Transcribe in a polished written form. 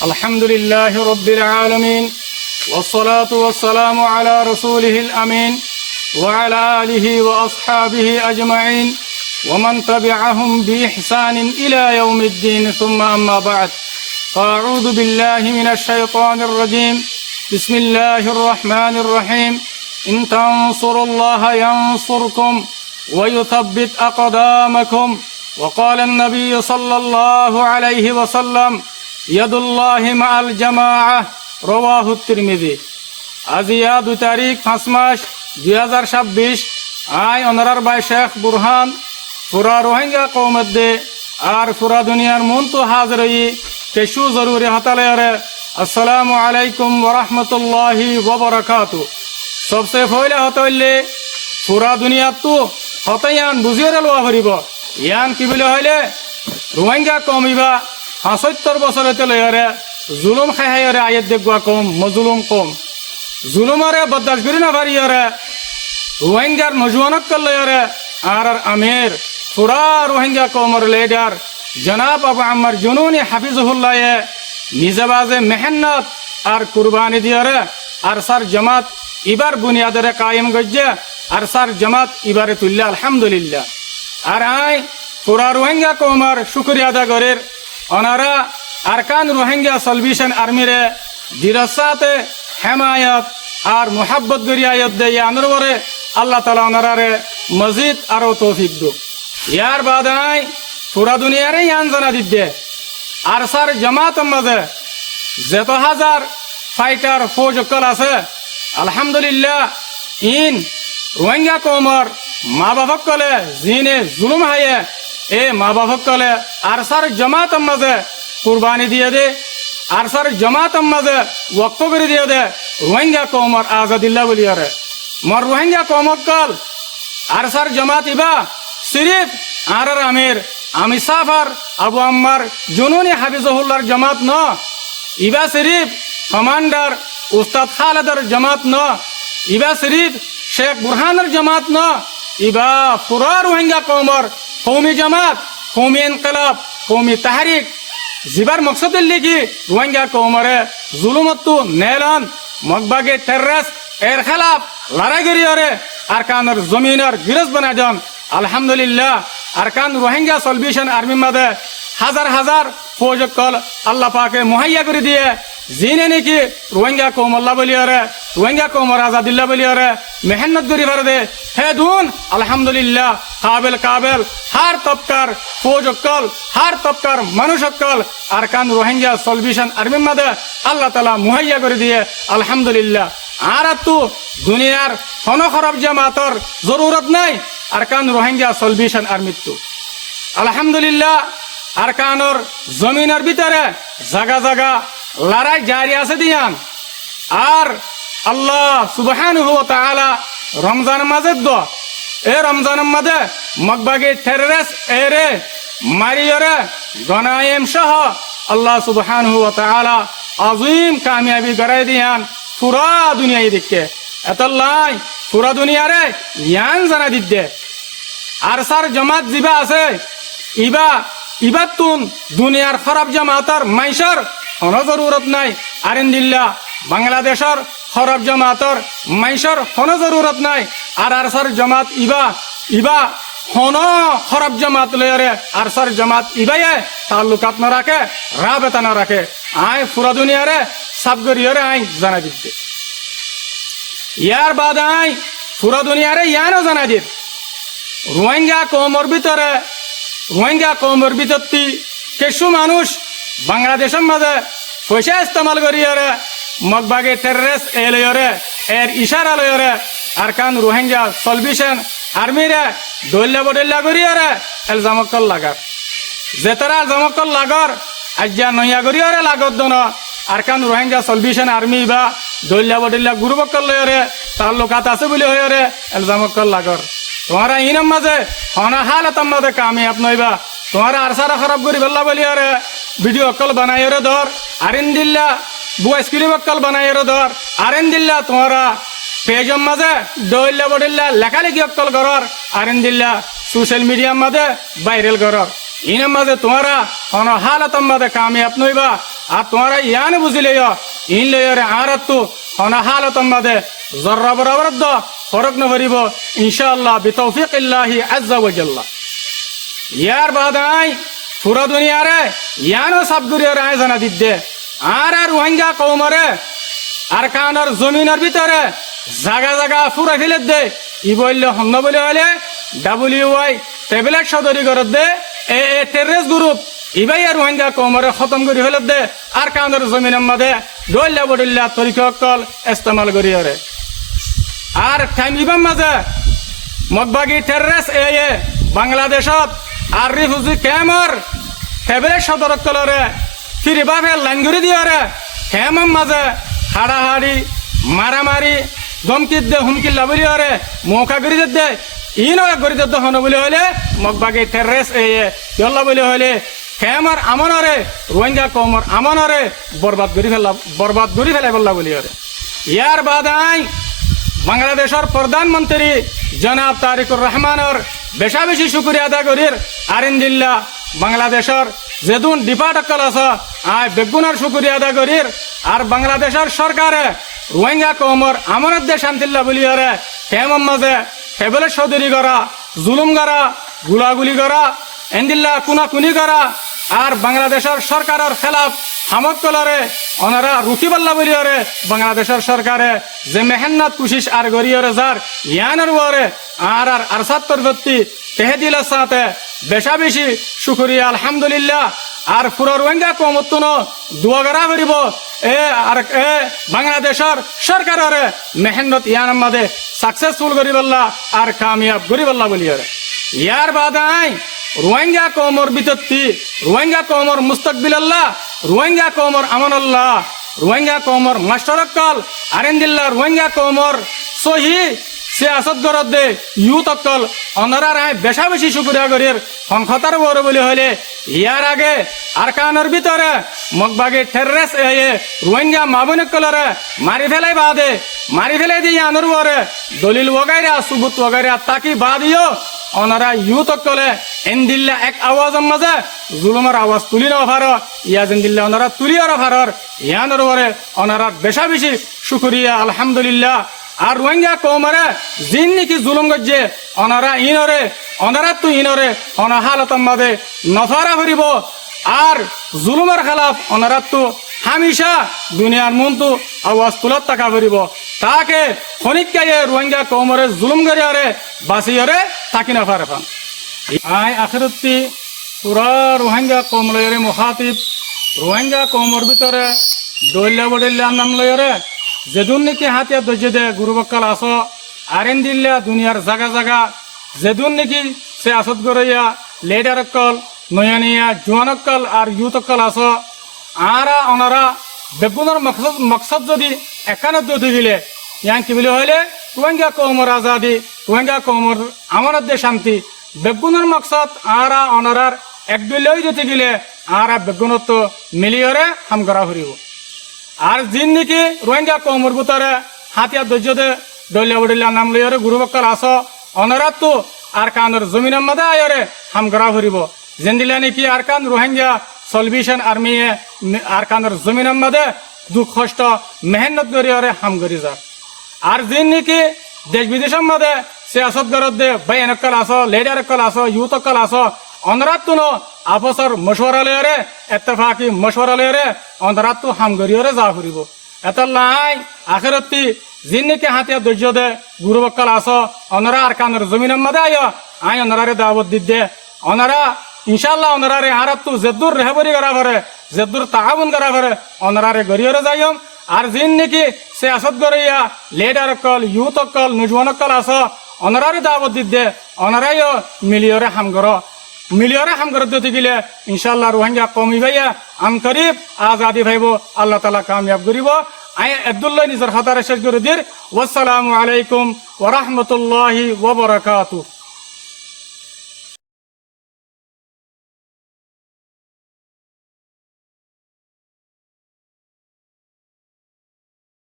الحمد لله رب العالمين والصلاة والسلام على رسوله الأمين وعلى آله وأصحابه أجمعين ومن تبعهم بإحسان إلى يوم الدين ثم أما بعد فأعوذ بالله من الشيطان الرجيم بسم الله الرحمن الرحيم إن تنصروا الله ينصركم ويثبت أقدامكم وقال النبي صلى الله عليه وسلم يد الله مع الجماعة رواه الترمذي আজিয়া 2 তারিখ 5 মাস 2026 আই অনারার ভাই শেখ বুরহান পুরা রোহিঙ্গা কওমদে আর পুরা দুনিয়ার মন তো হাজির হই কেশু জরুরি হতালে আসসালামু আলাইকুম ওয়া রাহমাতুল্লাহি ওয়া বারাকাতু সবসে পহলে হতইলে পুরা দুনিয়া তো হতায়ান বুঝিয়ে লওয়া হরিব ইয়ান কি বলে হইলে রোহিঙ্গা কমিবা 75 বছরে তেলরে জুলুম খাইরে আয়াত দেখবা কম মজলুম কম জুলুমারে বরদাস্ত করি না পারিরে রোহিঙ্গার নজওয়ানক কলরে আর আমির পুরা রোহিঙ্গা কওমের লিডার জনাব আবু আম্মার জুনুনি হাফিজুল্লাহ নিজবাজে মেহনত আর কুরবানি দিয়ারে আর সার জামাত ইবার বুনিয়াদরে কায়েম গজ্জে আর সার জামাত ইবারে তুল্লা আলহামদুলিল্লাহ আর আই পুরা রোহিঙ্গা কওমের শুকরিয়া আদা করের অনারা আরকান রোহিঙ্গা সলভেশন আর্মিরে দিরসাতে হেমায়ত আর মোহাব্বত গরিয়ায়ত দে আনরবরে আল্লাহ তাআলা অনারারে মজিদ আরো তৌফিক দো ইয়ার বাদাই পুরা দুনিয়ারে ইয়ান জানা দিদে আর সার জামাত মাঝে যত হাজার ফাইটার ফৌজ কল আছে আলহামদুলিল্লাহ ইন রোহিঙ্গা কওমের মা বাবা কলে জিনে জুলুম হায়ে এ মা বাবা কলে আর সার জামাত মাঝে কুরবানি দিয়ে দে আর সার জামাত মাঝে ওয়াক্ফ করে দিয়ে দে রোহিঙ্গা কওমের আজাদিল্লাহ বলিয়ারে মর রোহিঙ্গা কওমক কল আর সার জামাত ইবা সিরিফ আর আমির আমি সাফার আবু আম্মার জুনুনি হাফিজুল্লাহর জামাত ন ইবা সিরিফ কমান্ডার উস্তাদ খালেদার জামাত ন ইবা সিরিফ শেখ বুরহানের জামাত ন ইবা পুরা রোহিঙ্গা কওমের কওমি জামাত কওমি ইনকিলাব কওমি তাহরিক জিবার মকসদের লিগি রোহিঙ্গা কওমরে জুলুমতু নেলান মগবাগে টেররাস এর খেলাফ লড়াই করিয়ারে আরকানের জমিনের গিরজ বানা যান আলহামদুলিল্লাহ আরকান রোহিঙ্গা সলভেশন আর্মি মাদে হাজার হাজার ফৌজ কল আল্লাহ পাকে মুহাইয়া করে দিয়ে জিনে নাকি রোহিঙ্গা কওম আল্লাহ বলিয়ারে রোহিঙ্গা কওমের আজাদিল্লাহ বলিয়ারে মেহনত করি পারে দে হে দুন আলহামদুলিল্লাহ কাবেল হার তবকার ফৌজ কল হার তবকার মানুষ কল আরকান রোহিঙ্গা সলভেশন আর্মি মাদে আল্লাহ তাআলা মুহাইয়া করে দিয়ে আলহামদুলিল্লাহ আর তো দুনিয়ার কোন খারাপ জামাতর জরুরত নাই আরকান রোহিঙ্গা সলভেশন আর্মি তো আলহামদুলিল্লাহ আরকানর জমিনের ভিতরে জায়গা জায়গা লড়াই জারি আছে দিয়ান আর আল্লাহ সুবহানাহু ওয়া তাআলা রমজান মাঝে দ এ রমজানের মাঝে মগবাগে টেররিস্ট এরে মারিয়রে গনায়েম সহ আল্লাহ সুবহানাহু ওয়া তাআলা আযীম কামিয়াবি গরাই দিয়ান পুরা দুনিয়ায় দেখে এতলাই পুরা দুনিয়ারে ইয়ান জানা দিদে আর সার জামাত জিবা আছে ইবাতুন দুনিয়ার খারাপ জামাতার মাইশার কোন জরুরত নাই আরিন্দিল্লাহ বাংলাদেশের খারাপ জামাতার মাইশার কোন জরুরত নাই আর সার জামাত ইবা কোন খারাপ জামাত লয়রে আর সার জামাত ইবায়ে তাল্লুকাত না রাখে রাবেতা না রাখে আয় পুরা দুনিয়ারে সাবগরিয়রে আই জানা দিতে ইয়ার বাদ আই পুরা দুনিয়ারে ইয়ানো জানা দিত রোহিঙ্গা কওমের ভিতরতি কিছু মানুষ বাংলাদেশের মাঝে পয়সা ইস্তেমাল করিয়রে মগবাগে টেররিস্ট এলয়রে এর ইশারা লয়রে আরকান রোহিঙ্গা সলভেশন আর্মিরে দল্লা বদল্লা করিয়রে এলজামকল লাগার যেতারা জামকল লাগর আজ্ঞা নইয়া করিয়রে লাগত দন আরকান রোহিঙ্গা সলভেশন আর্মি বা দল্লা বদল্লা গুরুবকল লয়রে তাল্লুকাত আছে বলে হয়রে এলজামকল লাগর তোমারা ইনাম মাঝে হনা হালতম মাঝে কামিয়াব নইবা তোমারা আরসারা খারাপ করি বললা বলি আরে ভিডিও কল বানাইরে ধর আরিন্দিল্লা বয়স ক্লিপ কল বানাইরে ধর আরিন্দিল্লা তোমারা পেজম মাঝে দইল্লা বডিল্লা লেখালেখি কল করর আরিন্দিল্লা সোশ্যাল মিডিয়ার মাঝে ভাইরাল করর ইনাম মাঝে তোমারা হনা হালতম মাঝে কামিয়াব নইবা আর তোমরা ইয়ানে বুঝিলে ইন লয়রে আর তো হনা হালত মাদে জর্রা বরাবর দ ফরক ন ভরিব ইনশাআল্লাহ বিতৌফিক ইল্লাহি আজ্জা ওয়া জাল্লা ইয়ার বাদাই পুরা দুনিয়ারে ইয়ানো সাবগুরিয়রে আয় জানা দিদ্দে আর রোহিঙ্গা কৌমরে আর কানার জমিনের ভিতরে জাগা জাগা ফুরা ফেলে দে ই বললে হন্য বলে হলে WI ট্যাবলেট সদরি করে দে এ টেররিস্ট গ্রুপ ইবাই আর রোহিঙ্গা কৌমরে খতম করি হলে দে আর কানার জমিনের মাঝে ডল্লা বডল্লা তরিকল ইস্তেমাল করি হরে আর টাইম ইবাম মাঝে মগবাগি টেররিস্ট এ বাংলাদেশত আর রিফিউজি ক্যাম্পর ট্যাবলেট সদর কলরে ফিরিবাফে লাইনগুড়ি দিয়রে ক্যাম্পর মাঝে হাড়াহাড়ি মারামারি ধমকিত দে হুমকি লাবলি হরে মৌকা গড়ি দে ইনো গড়ি দে হন বলে হলে মগবাগি টেররিস্ট ইল্লা বলে হলে ক্যাম্পর আমনরে রোহিঙ্গা কৌমর আমনরে বরবাদ করি ফেলাই বললা বলি হরে ইয়ার বাদাই বাংলাদেশের প্রধানমন্ত্রী জনাব তারিকুর রহমানের বেশা বেশি শুক্রিয়া আদা করির আরিন্দিল্লা বাংলাদেশের যেদুন ডিপার্টকল আছে আয় বেগুনের শুক্রিয়া আদা করির আর বাংলাদেশের সরকারে রোহিঙ্গা কৌমর আমানত দে শান্তিল্লা বলি হরে কেমন মাঝে টেবলেট সদরি করা জুলুম করা গুলাগুলি করা এন্দিল্লা কুনাকুনি করা আর বাংলাদেশের সরকারের খেলাফ হামত কলরে ওনারা রুকিবাল্লা বলি হরে বাংলাদেশের সরকারে যে মেহনত কুশিস আর গরিয়রে যার ইয়ানের ওরে আর ৭৭ ব্যক্তি তেহেদিলের সাথে বেশা বেশি শুকরিয়া আলহামদুলিল্লাহ আর পুরো রোহিঙ্গা কমতুন দুয়াগরা করিব বাংলাদেশের সরকারের মেহনত ইয়ান মাঝে সাকসেসফুল করিবাল্লা আর কামিয়াব করিবাল্লা বলি হরে ইয়ার বাদাই রোহিঙ্গা কৌমর বিতত্তি রোহিঙ্গা কৌমর মুস্তাকবিল আল্লাহ রোহিঙ্গা কৌমর আমান আল্লাহ রোহিঙ্গা কৌমর মাস্টারকল আরেন্দিল্লা রোহিঙ্গা কৌমর সহি সিয়াসত গরত দে ইউথ অকল অনারার আয় বেশা বেশি শুক্রিয়া করির সংখতার বড় বলি হলে ইয়ার আগে আরকানের ভিতরে মগবাগে টেররিস্ট রোহিঙ্গা মাবুন কলরে মারি ফেলাই বাদে মারি ফেলাই দিয়ে আনুর বরে দলিল ওগাইরা সুবুত ওগাইরা তাকি বাদিও ওনারা ইউথ কলে এন্দিল্লা এক আওয়াজের মাঝে জুলুমের আওয়াজ তুলি না ফার ইয়াজেন্দিল্লা ওনারা তুলি আর ফারর ইয়ানোর ওরে ওনারা বেশা বেশি শুকরিয়া আলহামদুলিল্লাহ আর রোহিঙ্গা কৌমরে জিন নাকি জুলুম গজ্জে ওনারা ইনরে ওনারা তো ইনরে অনা হালতের মাঝে নফারা করিব আর জুলুমের খেলাফ ওনারা তো হামেশা দুনিয়ার মনতো আওয়াজ তুলার টাকা করিব তাকে খনিকায়ে রোহিঙ্গা কৌমরে জুলুম করিয়ারে বাঁচিয়ারে থাকি না পারে পান আই আখিরতি পুরা রোহিঙ্গা কৌম লয়রে মুখাতিব রোহিঙ্গা কৌমর ভিতরে দৈল্লা বডল্লা নাম লয়রে যেদুন নাকি হাতিয়া দর্জ দে গুরুবক্কাল আস আরেন দিল্লা দুনিয়ার জাগা জাগা যেদুন নাকি সে আসত গড়িয়া লেডারকল নয়ানিয়া জোয়ানকল আর ইউথকল আস আরা ওনারা বেগুনের মকসদ যদি একানত দিলে ইয়ান কি বলে হইলে রোহিঙ্গা কৌমর আজাদি রোহিঙ্গা কৌমর আমানত দে শান্তি বেগুনের মকসদ আরা ওনারার এক দুই যদি গেলে আরা বেগুনত মিলিয়রে হাম করা ফুরিব আর জিন নাকি রোহিঙ্গা কৌমর ভিতরে হাতিয়া দর্জ দে দলিয়া বডলিয়া নাম লইরে গুরুবক্কাল আস অনারাত তো আর কানের জমিনের মাঝে আয়রে হাম করা ফুরিব যেন দিলে নাকি আর কান রোহিঙ্গা সলভেশন আর্মি আর কানের জমিনের মাঝে দুঃখ কষ্ট মেহনত করিয়ারে হাম করি যা আর জিন নাকি দেশ বিদেশের মাঝে সিয়াসত গরত দে বাইনকল আস লেডারকল আস ইউথকল আস অনরাত তো আপসর মশওয়ারা লয়রে এত্তেফাকি মশওয়ারা লয়রে অনরাত তো হাম করিয়ারে যা ফুরিব এতলাই আখিরতি জিন নাকি হাতিয়া দর্জ দে গুরুবক্কাল আস অনরা আর কানের জমিনের মাঝে আই অনরারে দাওয়াত দিদে অনরা ইনশাআল্লাহ অনরারে আরাত তো জেদুর রেহবরি করা করে জেদুর তাআবুন করা করে অনরারে গরিয়রে যাইম আর জিন নাকি সে আসত গড়িয়া লেডারকল ইউথকল নজওয়ানকল আস অনরারে দাওয়াত দিদে অনরাইও মিলিয়রে হাম কর দিতে গেলে ইনশাআল্লাহ রোহিঙ্গা কমি ভাইয়া আন করিব আজাদি ভাইব আল্লাহ তাআলা কামিয়াব করিব আই আব্দুল্লাহ নিজর হাতারে শেষ করে দির ওয়াসসালামু আলাইকুম ওয়া রাহমাতুল্লাহি ওয়া বারাকাতুহু।